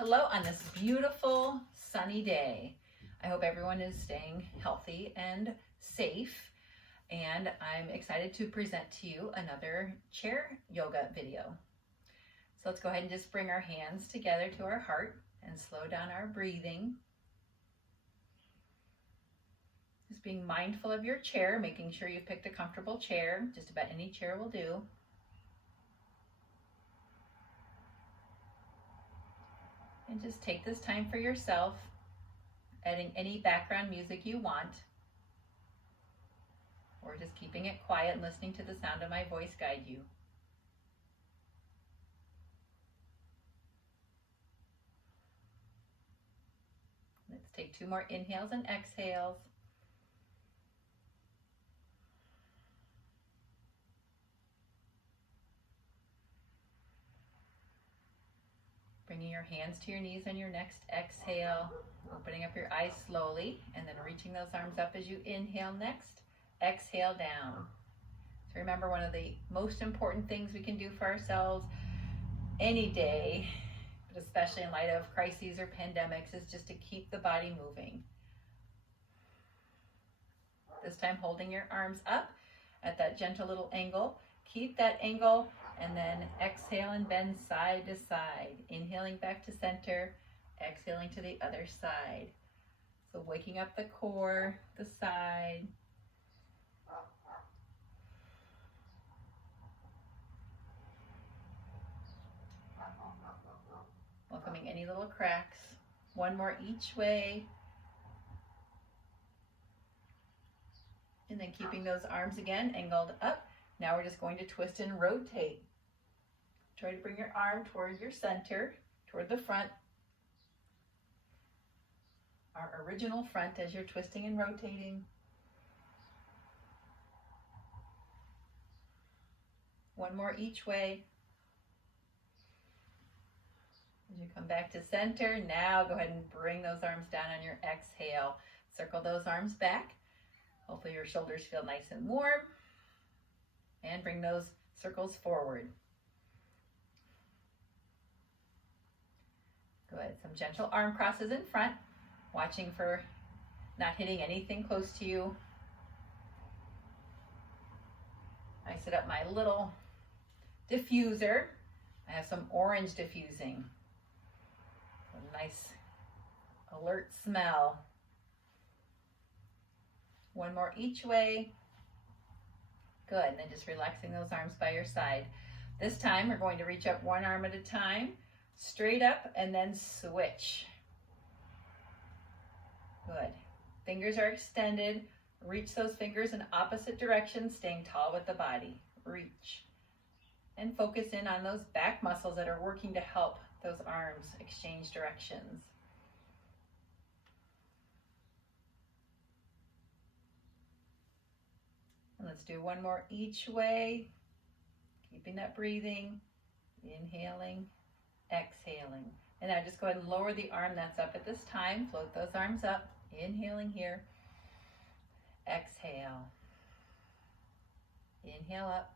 Hello on this beautiful sunny day. I hope everyone is staying healthy and safe, and I'm excited to present to you another chair yoga video. So let's go ahead and just bring our hands together to our heart and slow down our breathing. Just being mindful of your chair, making sure you've picked a comfortable chair. Just about any chair will do. And just take this time for yourself, adding any background music you want, or just keeping it quiet and listening to the sound of my voice guide you. Let's take 2 more inhales and exhales. Bringing your hands to your knees on your next exhale, opening up your eyes slowly, and then reaching those arms up as you inhale next. Exhale down. So remember, one of the most important things we can do for ourselves any day, but especially in light of crises or pandemics, is just to keep the body moving. This time holding your arms up at that gentle little angle. Keep that angle, and then exhale and bend side to side. Inhaling back to center, exhaling to the other side. So waking up the core, the side. Welcoming any little cracks. 1 more each way. And then keeping those arms again angled up. Now we're just going to twist and rotate. Try to bring your arm toward your center, toward the front, our original front as you're twisting and rotating. 1 more each way. As you come back to center, now go ahead and bring those arms down on your exhale. Circle those arms back. Hopefully your shoulders feel nice and warm. And bring those circles forward. Good. Some gentle arm crosses in front, watching for not hitting anything close to you. I set up my little diffuser. I have some orange diffusing. A nice alert smell. 1 more each way. Good. And then just relaxing those arms by your side. This time we're going to reach up 1 arm at a time, straight up, and then switch. Good. Fingers are extended. Reach those fingers in opposite directions, staying tall with the body. Reach. And focus in on those back muscles that are working to help those arms exchange directions. And let's do 1 more each way. Keeping that breathing. Inhaling. Exhaling. And now just go ahead and lower the arm that's up at this time. Float those arms up. Inhaling here. Exhale. Inhale up.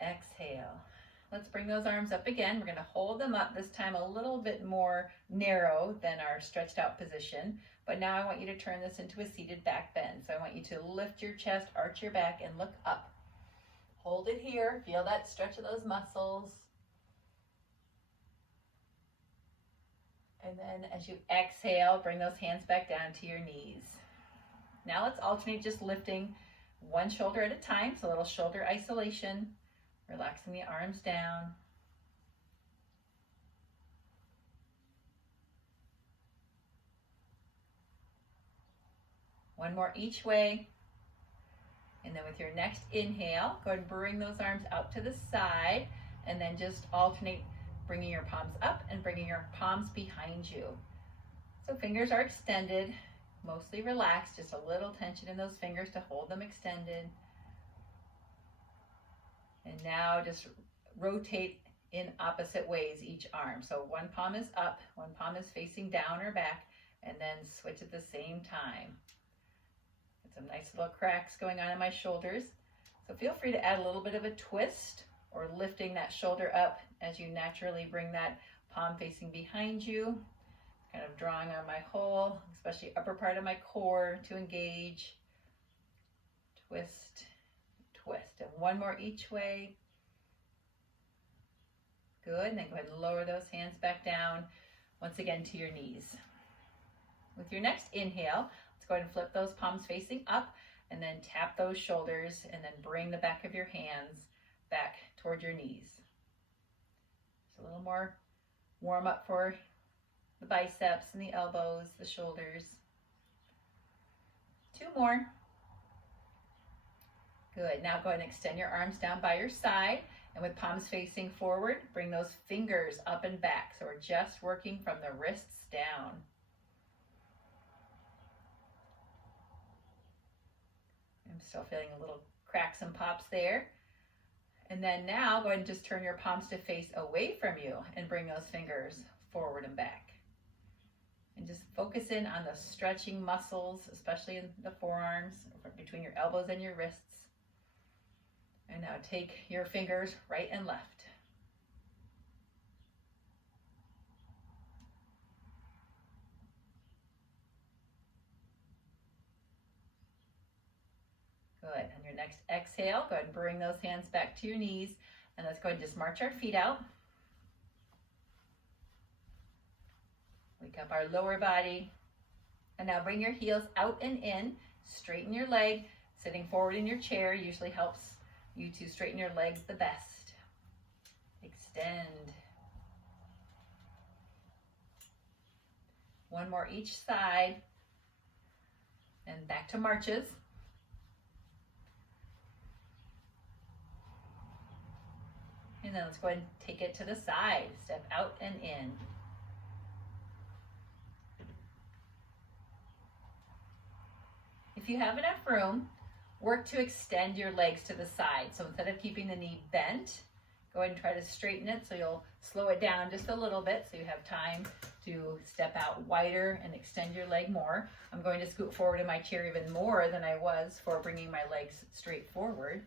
Exhale. Let's bring those arms up again. We're going to hold them up, this time a little bit more narrow than our stretched out position. But now I want you to turn this into a seated back bend. So I want you to lift your chest, arch your back, and look up. Hold it here. Feel that stretch of those muscles. And then as you exhale, bring those hands back down to your knees. Now let's alternate just lifting 1 shoulder at a time. So a little shoulder isolation. Relaxing the arms down. One more each way. And then with your next inhale, go ahead and bring those arms out to the side, and then just alternate bringing your palms up and bringing your palms behind you. So fingers are extended, mostly relaxed, just a little tension in those fingers to hold them extended. And now just rotate in opposite ways each arm. So 1 palm is up, 1 palm is facing down or back, and then switch at the same time. Get some nice little cracks going on in my shoulders. So feel free to add a little bit of a twist or lifting that shoulder up as you naturally bring that palm facing behind you, kind of drawing on my whole, especially upper part of my core to engage. Twist, twist, and one more each way. Good, and then go ahead and lower those hands back down, once again to your knees. With your next inhale, let's go ahead and flip those palms facing up, and then tap those shoulders, and then bring the back of your hands back toward your knees. Just a little more warm up for the biceps and the elbows, the shoulders. 2 more. Good, now go ahead and extend your arms down by your side, and with palms facing forward, bring those fingers up and back. So we're just working from the wrists down. I'm still feeling a little cracks and pops there. And then now go ahead and just turn your palms to face away from you and bring those fingers forward and back. And just focus in on the stretching muscles, especially in the forearms, between your elbows and your wrists. And now take your fingers right and left. Good. On your next exhale, go ahead and bring those hands back to your knees. And let's go ahead and just march our feet out. Wake up our lower body. And now bring your heels out and in. Straighten your leg. Sitting forward in your chair usually helps you to straighten your legs the best. Extend. One more each side. And back to marches. And then let's go ahead and take it to the side. Step out and in. If you have enough room, work to extend your legs to the side. So instead of keeping the knee bent, go ahead and try to straighten it. So you'll slow it down just a little bit so you have time to step out wider and extend your leg more. I'm going to scoot forward in my chair even more than I was for bringing my legs straight forward,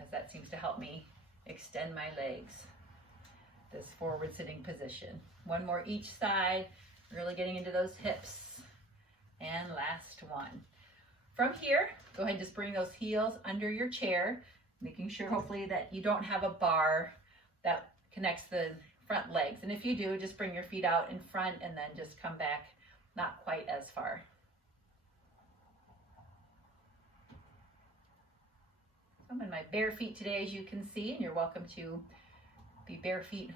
as that seems to help me extend my legs, this forward sitting position. One more each side, really getting into those hips. And last one. From here, go ahead and just bring those heels under your chair, making sure hopefully that you don't have a bar that connects the front legs. And if you do, just bring your feet out in front and then just come back not quite as far. I'm in my bare feet today, as you can see, and you're welcome to be barefoot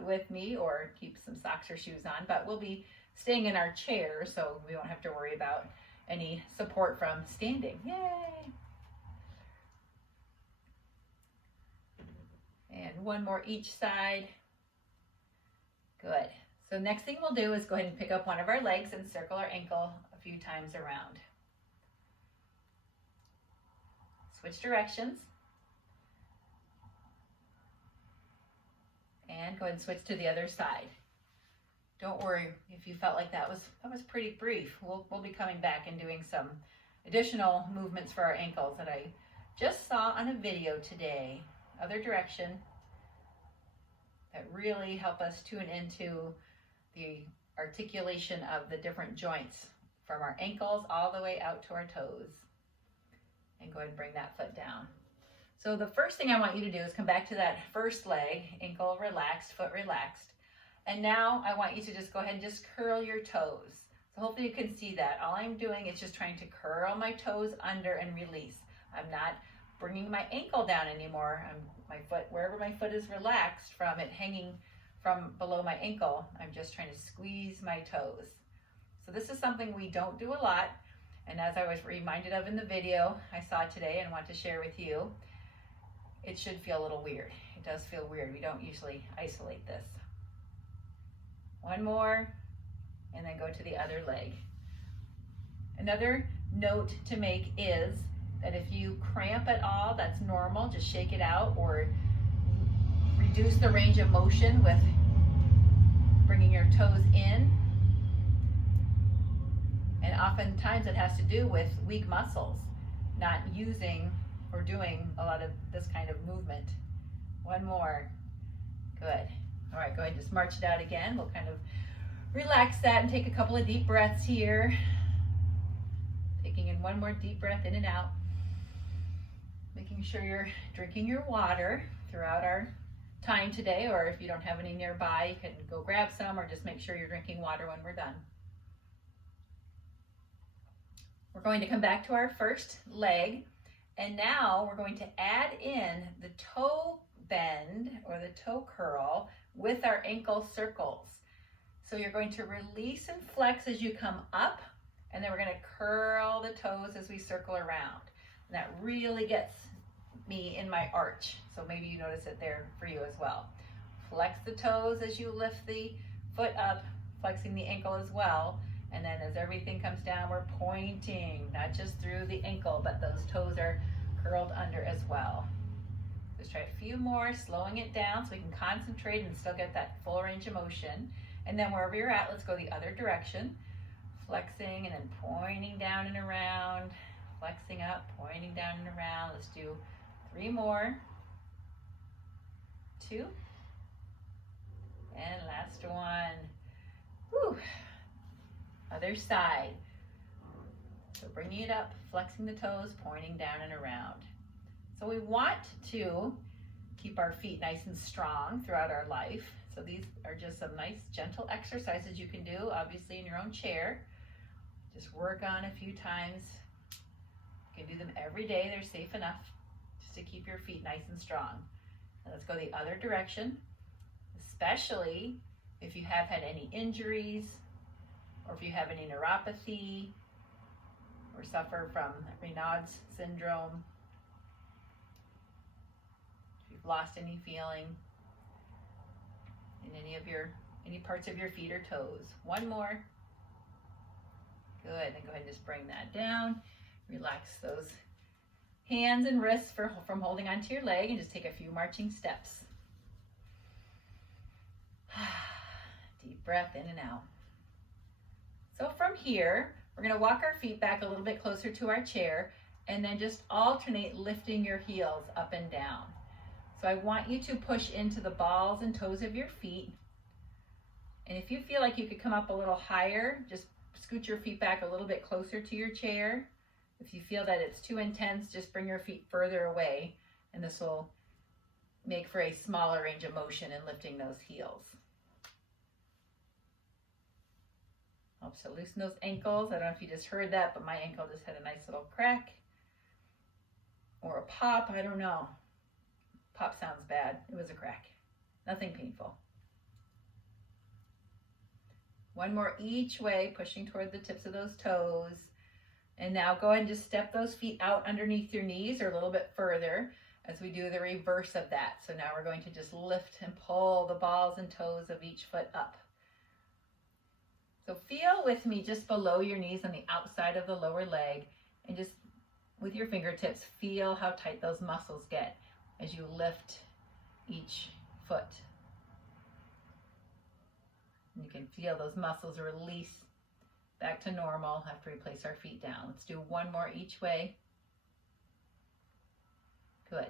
with me or keep some socks or shoes on, but we'll be staying in our chair so we won't have to worry about any support from standing. Yay! And one more each side. Good. So next thing we'll do is go ahead and pick up one of our legs and circle our ankle a few times around. Switch directions. And go ahead and switch to the other side. Don't worry if you felt like that was pretty brief. We'll be coming back and doing some additional movements for our ankles that I just saw on a video today. Other direction that really help us tune into the articulation of the different joints from our ankles all the way out to our toes. And go ahead and bring that foot down. So the first thing I want you to do is come back to that first leg, ankle relaxed, foot relaxed. And now I want you to just go ahead and just curl your toes. So hopefully you can see that. All I'm doing is just trying to curl my toes under and release. I'm not bringing my ankle down anymore. My foot, wherever my foot is relaxed from it hanging from below my ankle, I'm just trying to squeeze my toes. So this is something we don't do a lot. And as I was reminded of in the video I saw today and want to share with you, it should feel a little weird. It does feel weird. We don't usually isolate this. One more, and then go to the other leg. Another note to make is that if you cramp at all, that's normal. Just shake it out or reduce the range of motion with bringing your toes in. And oftentimes it has to do with weak muscles, not using or doing a lot of this kind of movement. One more. Good. All right, go ahead and just march it out again. We'll kind of relax that and take a couple of deep breaths here. Taking in one more deep breath in and out. Making sure you're drinking your water throughout our time today, or if you don't have any nearby, you can go grab some, or just make sure you're drinking water when we're done. We're going to come back to our first leg, and now we're going to add in the toe bend or the toe curl with our ankle circles. So you're going to release and flex as you come up, and then we're going to curl the toes as we circle around. And that really gets me in my arch. So maybe you notice it there for you as well. Flex the toes as you lift the foot up, flexing the ankle as well. And then as everything comes down, we're pointing, not just through the ankle, but those toes are curled under as well. Just try a few more, slowing it down so we can concentrate and still get that full range of motion. And then wherever you're at, let's go the other direction. Flexing and then pointing down and around, flexing up, pointing down and around. Let's do 3 more. 2. And last one. Whew. Other side. So bringing it up, flexing the toes, pointing down and around. So we want to keep our feet nice and strong throughout our life. So these are just some nice gentle exercises you can do, obviously in your own chair. Just work on a few times. You can do them every day. They're safe enough just to keep your feet nice and strong. And let's go the other direction, especially if you have had any injuries, or if you have any neuropathy, or suffer from Raynaud's syndrome, if you've lost any feeling in any parts of your feet or toes. 1 more. Good, then go ahead and just bring that down. Relax those hands and wrists from holding onto your leg, and just take a few marching steps. Deep breath in and out. So from here, we're going to walk our feet back a little bit closer to our chair, and then just alternate lifting your heels up and down. So I want you to push into the balls and toes of your feet. And if you feel like you could come up a little higher, just scoot your feet back a little bit closer to your chair. If you feel that it's too intense, just bring your feet further away, and this will make for a smaller range of motion in lifting those heels. Helps to loosen those ankles. I don't know if you just heard that, but my ankle just had a nice little crack or a pop. I don't know. Pop sounds bad. It was a crack. Nothing painful. 1 more each way, pushing toward the tips of those toes. And now go ahead and just step those feet out underneath your knees or a little bit further as we do the reverse of that. So now we're going to just lift and pull the balls and toes of each foot up. So feel with me just below your knees on the outside of the lower leg, and just with your fingertips, feel how tight those muscles get as you lift each foot. You can feel those muscles release back to normal after we place our feet down. Let's do 1 more each way. Good.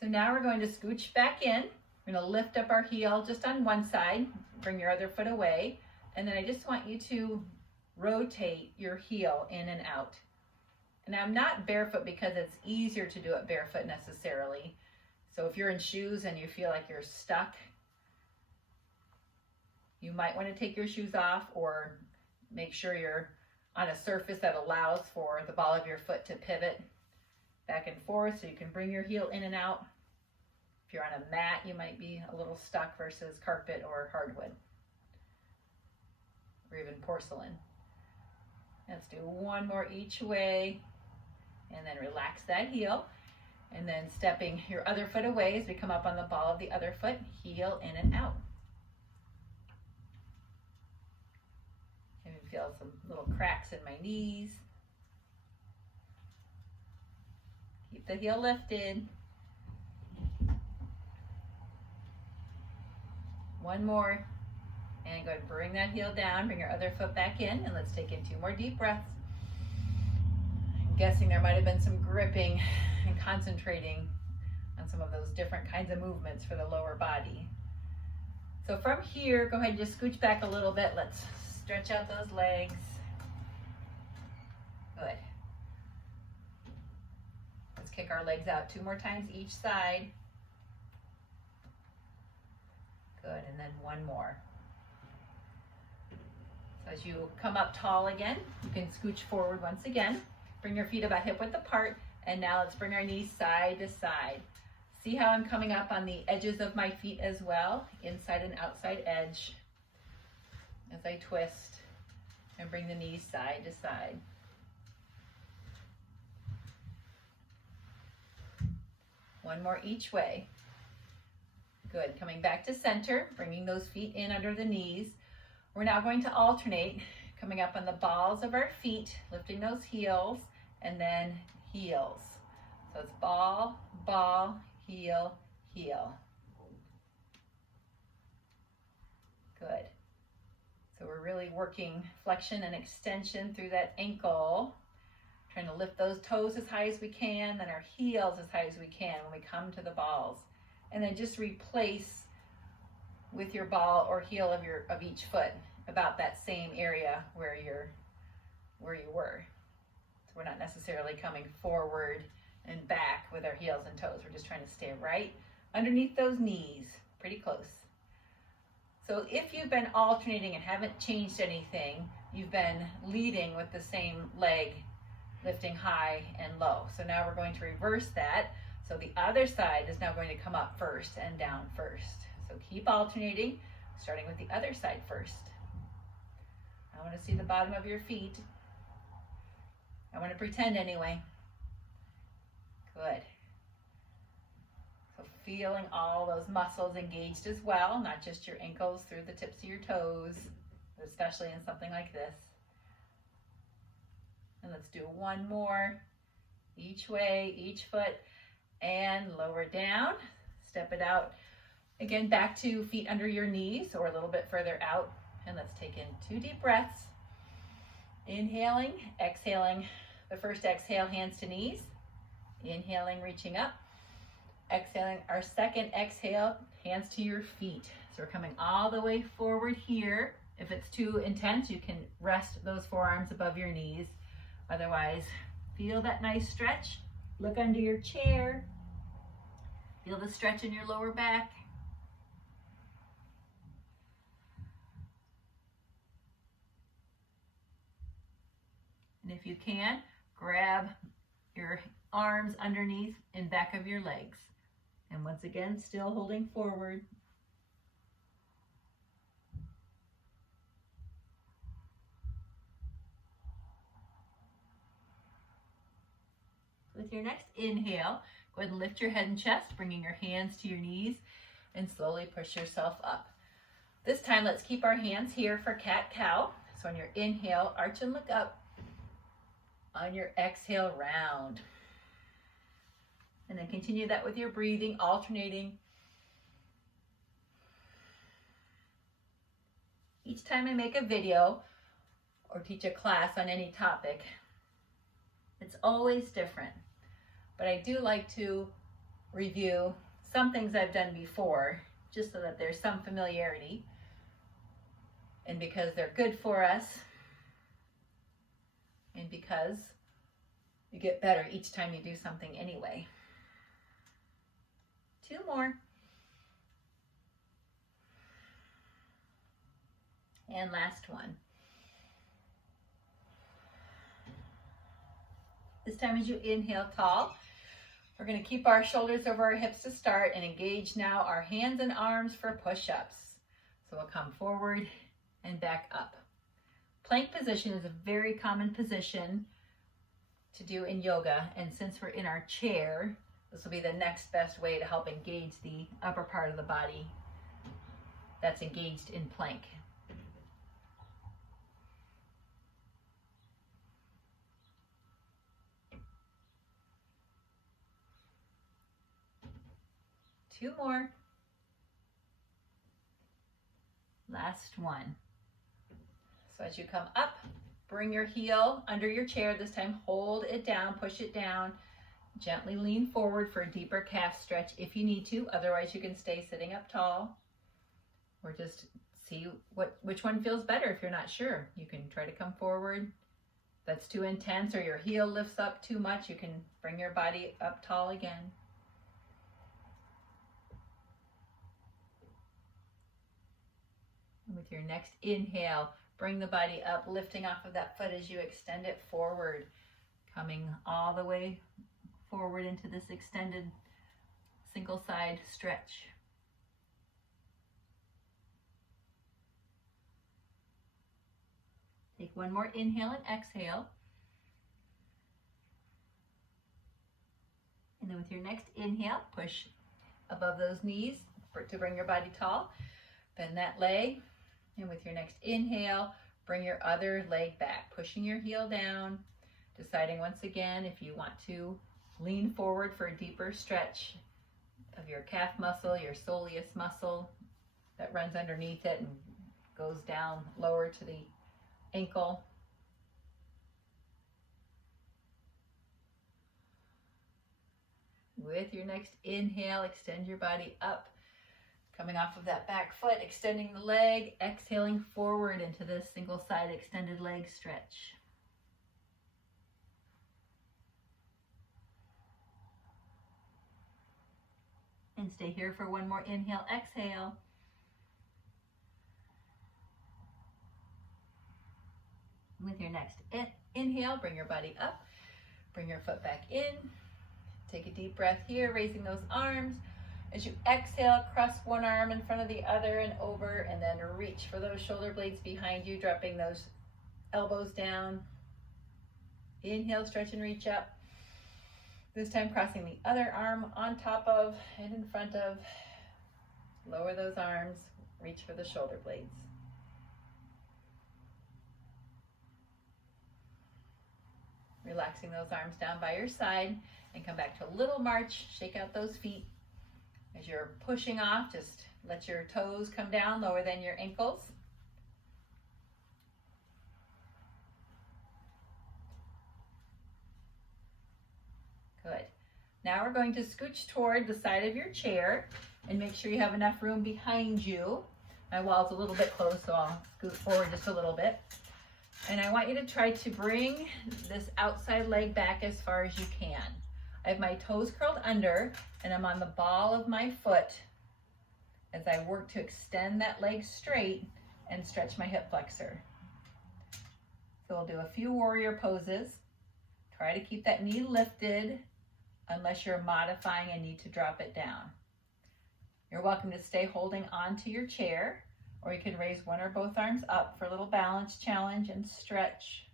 So now we're going to scooch back in. We're going to lift up our heel just on one side, bring your other foot away, and then I just want you to rotate your heel in and out. And I'm not barefoot because it's easier to do it barefoot necessarily. So if you're in shoes and you feel like you're stuck, you might want to take your shoes off, or make sure you're on a surface that allows for the ball of your foot to pivot back and forth so you can bring your heel in and out. If you're on a mat, you might be a little stuck versus carpet or hardwood, or even porcelain. Let's do 1 more each way, and then relax that heel. And then stepping your other foot away as we come up on the ball of the other foot, heel in and out. I can feel some little cracks in my knees. Keep the heel lifted. 1 more. And go ahead and bring that heel down, bring your other foot back in, and let's take in 2 more deep breaths. I'm guessing there might have been some gripping and concentrating on some of those different kinds of movements for the lower body. So from here, go ahead and just scooch back a little bit. Let's stretch out those legs. Good. Let's kick our legs out 2 more times each side. Good, and then 1 more. So as you come up tall again, you can scooch forward once again. Bring your feet about hip width apart, and now let's bring our knees side to side. See how I'm coming up on the edges of my feet as well, inside and outside edge, as I twist and bring the knees side to side. One more each way. Good, coming back to center, bringing those feet in under the knees. We're now going to alternate, coming up on the balls of our feet, lifting those heels, and then heels. So it's ball, ball, heel, heel. Good. So we're really working flexion and extension through that ankle. Trying to lift those toes as high as we can, then our heels as high as we can when we come to the balls. And then just replace with your ball or heel of each foot about that same area where you were. So we're not necessarily coming forward and back with our heels and toes. We're just trying to stay right underneath those knees, pretty close. So if you've been alternating and haven't changed anything, you've been leading with the same leg, lifting high and low. So now we're going to reverse that. So the other side is now going to come up first and down first. So keep alternating, starting with the other side first. I want to see the bottom of your feet. I want to pretend anyway. Good. So feeling all those muscles engaged as well, not just your ankles through the tips of your toes, especially in something like this. And let's do 1 more, each way, each foot, and lower down. Step it out. Again, back to feet under your knees or a little bit further out. And let's take in 2 deep breaths. Inhaling, exhaling. The first exhale, hands to knees. Inhaling, reaching up. Exhaling, our second exhale, hands to your feet. So we're coming all the way forward here. If it's too intense, you can rest those forearms above your knees. Otherwise, feel that nice stretch. Look under your chair. Feel the stretch in your lower back. And if you can, grab your arms underneath and back of your legs. And once again, still holding forward. With your next inhale, go ahead and lift your head and chest, bringing your hands to your knees, and slowly push yourself up. This time, let's keep our hands here for cat-cow. So on your inhale, arch and look up. On your exhale, round. And then continue that with your breathing, alternating. Each time I make a video or teach a class on any topic, it's always different. But I do like to review some things I've done before, just so that there's some familiarity. And because they're good for us, and because you get better each time you do something anyway. 2 more. And last one. This time as you inhale tall, we're going to keep our shoulders over our hips to start and engage now our hands and arms for push-ups. So we'll come forward and back up. Plank position is a very common position to do in yoga, and since we're in our chair, this will be the next best way to help engage the upper part of the body that's engaged in plank. Two more. Last one. So as you come up, bring your heel under your chair. This time, hold it down, push it down. Gently lean forward for a deeper calf stretch if you need to. Otherwise, you can stay sitting up tall. or just see which one feels better. If you're not sure, you can try to come forward. If that's too intense or your heel lifts up too much, you can bring your body up tall again. And with your next inhale, bring the body up, lifting off of that foot as you extend it forward, coming all the way forward into this extended single side stretch. Take one more inhale and exhale. And then with your next inhale, push above those knees to bring your body tall. Bend that leg. And with your next inhale, bring your other leg back, pushing your heel down, deciding once again if you want to lean forward for a deeper stretch of your calf muscle, your soleus muscle that runs underneath it and goes down lower to the ankle. With your next inhale, extend your body up, coming off of that back foot, extending the leg, exhaling forward into this single side extended leg stretch. And stay here for one more inhale, exhale. With your next inhale, bring your body up, bring your foot back in. Take a deep breath here, raising those arms. As you exhale, cross one arm in front of the other and over, and then reach for those shoulder blades behind you, dropping those elbows down. Inhale, stretch and reach up. This time crossing the other arm on top of and in front of. Lower those arms, reach for the shoulder blades. Relaxing those arms down by your side and come back to a little march. Shake out those feet. As you're pushing off, just let your toes come down lower than your ankles. Good. Now we're going to scooch toward the side of your chair and make sure you have enough room behind you. My wall's a little bit closed, so I'll scoot forward just a little bit. And I want you to try to bring this outside leg back as far as you can. I have my toes curled under and I'm on the ball of my foot as I work to extend that leg straight and stretch my hip flexor. So we'll do a few warrior poses. Try to keep that knee lifted unless you're modifying and need to drop it down. You're welcome to stay holding on to your chair, or you can raise one or both arms up for a little balance challenge and stretch.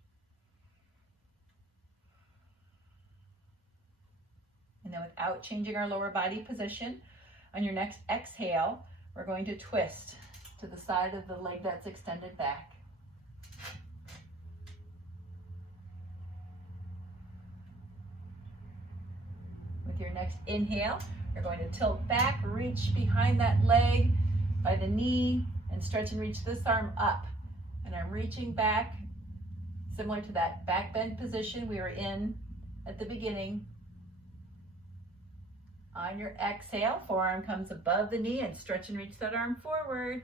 And then without changing our lower body position, on your next exhale, we're going to twist to the side of the leg that's extended back. With your next inhale, you're going to tilt back, reach behind that leg by the knee, and stretch and reach this arm up. And I'm reaching back, similar to that back bend position we were in at the beginning. On your exhale, forearm comes above the knee and stretch and reach that arm forward.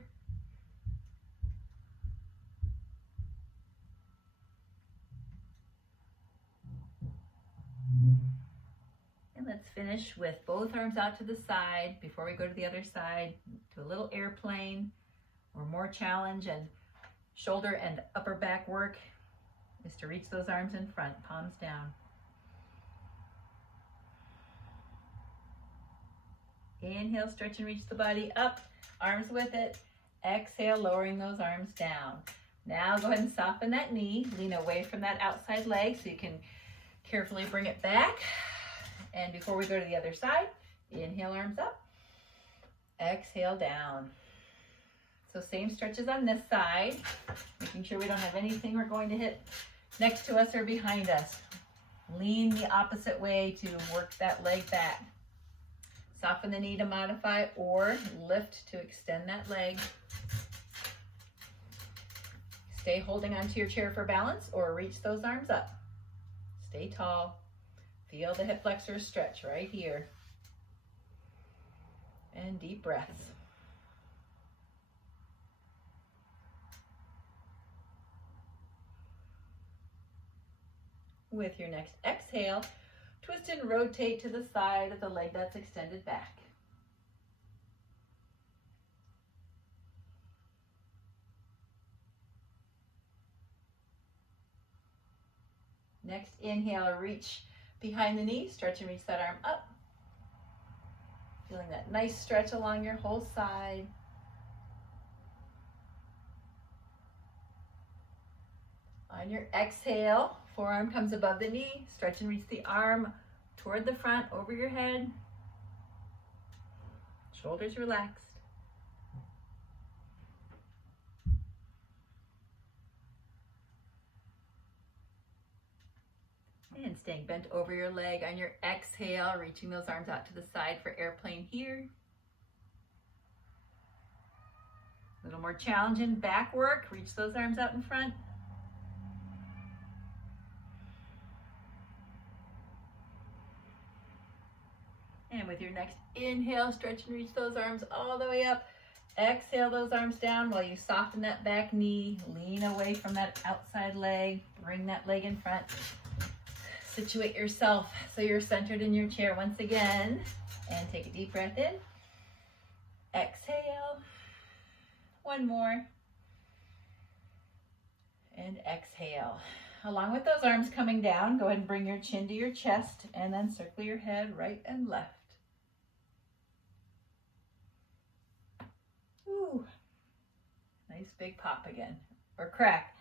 And let's finish with both arms out to the side before we go to the other side, to a little airplane or more challenge. And shoulder and upper back work is to reach those arms in front, palms down. Inhale, stretch and reach the body up, arms with it. Exhale, lowering those arms down. Now go ahead and soften that knee, lean away from that outside leg so you can carefully bring it back. And before we go to the other side, inhale, arms up. Exhale, down. So same stretches on this side, making sure we don't have anything we're going to hit next to us or behind us. Lean the opposite way to work that leg back. Soften the knee to modify or lift to extend that leg. Stay holding onto your chair for balance or reach those arms up. Stay tall. Feel the hip flexors stretch right here. And deep breaths. With your next exhale, twist and rotate to the side of the leg that's extended back. Next inhale, reach behind the knee, stretch and reach that arm up. Feeling that nice stretch along your whole side. On your exhale, forearm comes above the knee, stretch and reach the arm toward the front, over your head. Shoulders relaxed. And staying bent over your leg on your exhale, reaching those arms out to the side for airplane here. A little more challenging back work, reach those arms out in front. And with your next inhale, stretch and reach those arms all the way up. Exhale those arms down while you soften that back knee. Lean away from that outside leg. Bring that leg in front. Situate yourself so you're centered in your chair once again. And take a deep breath in. Exhale. One more. And exhale. Along with those arms coming down, go ahead and bring your chin to your chest and then circle your head right and left. Ooh, nice big pop again, or crack.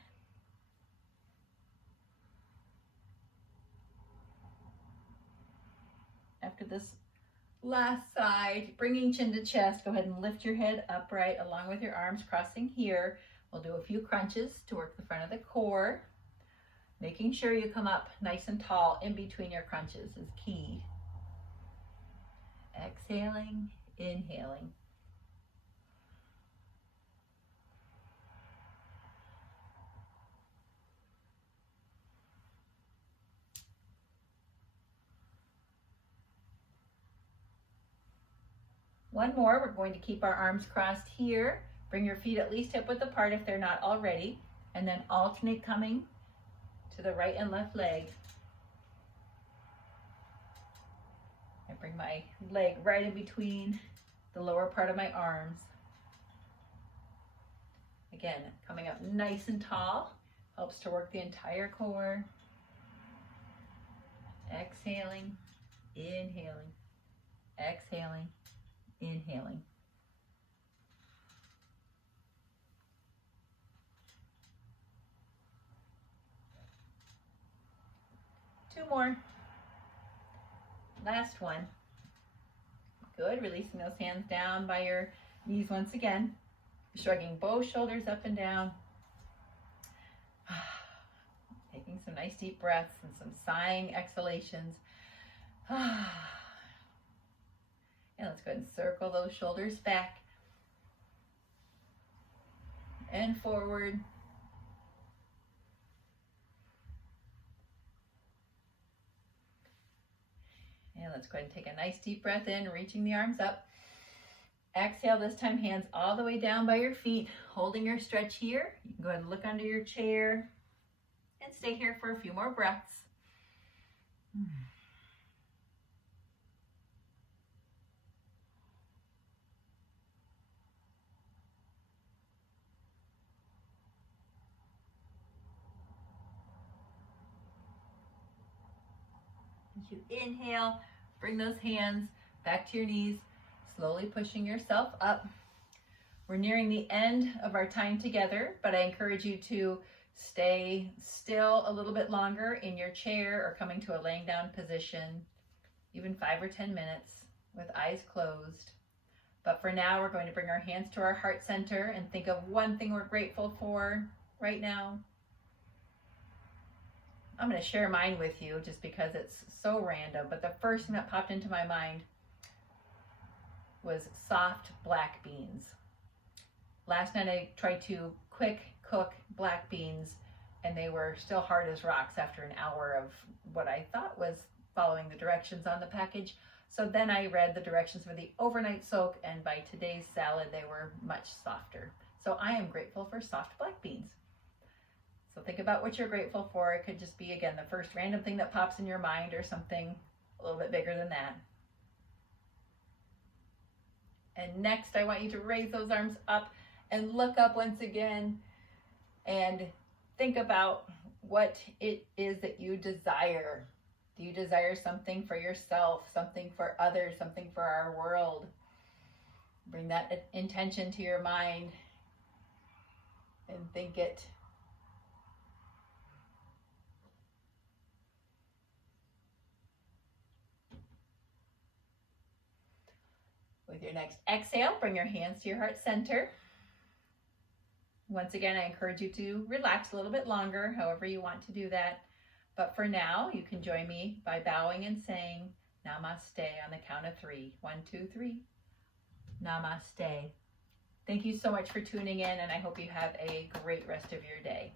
After this last side, bringing chin to chest, go ahead and lift your head upright along with your arms crossing here. We'll do a few crunches to work the front of the core. Making sure you come up nice and tall in between your crunches is key. Exhaling, inhaling. One more, we're going to keep our arms crossed here. Bring your feet at least hip width apart if they're not already, and then alternate coming to the right and left leg. I bring my leg right in between the lower part of my arms. Again, coming up nice and tall, helps to work the entire core. Exhaling, inhaling, exhaling, inhaling. Two more. Last one. Good. Releasing those hands down by your knees once again. Shrugging both shoulders up and down. Taking some nice deep breaths and some sighing exhalations. And let's go ahead and circle those shoulders back and forward. And let's go ahead and take a nice deep breath in, reaching the arms up. Exhale, this time hands all the way down by your feet, holding your stretch here. You can go ahead and look under your chair and stay here for a few more breaths. As you inhale, bring those hands back to your knees, slowly pushing yourself up. We're nearing the end of our time together, but I encourage you to stay still a little bit longer in your chair or coming to a laying down position, even 5 or 10 minutes with eyes closed. But for now, we're going to bring our hands to our heart center and think of one thing we're grateful for right now. I'm going to share mine with you just because it's so random, but the first thing that popped into my mind was soft black beans. Last night I tried to quick cook black beans and they were still hard as rocks after an hour of what I thought was following the directions on the package. So then I read the directions for the overnight soak, and by today's salad they were much softer. So I am grateful for soft black beans. So So think about what you're grateful for. It could just be, again, the first random thing that pops in your mind or something a little bit bigger than that. And next, I want you to raise those arms up and look up once again and think about what it is that you desire. Do you desire something for yourself, something for others, something for our world? Bring that intention to your mind and think it. With your next exhale, bring your hands to your heart center. Once again, I encourage you to relax a little bit longer, however you want to do that. But for now, you can join me by bowing and saying Namaste on the count of 3. 1, 2, 3. Namaste. Thank you so much for tuning in, and I hope you have a great rest of your day.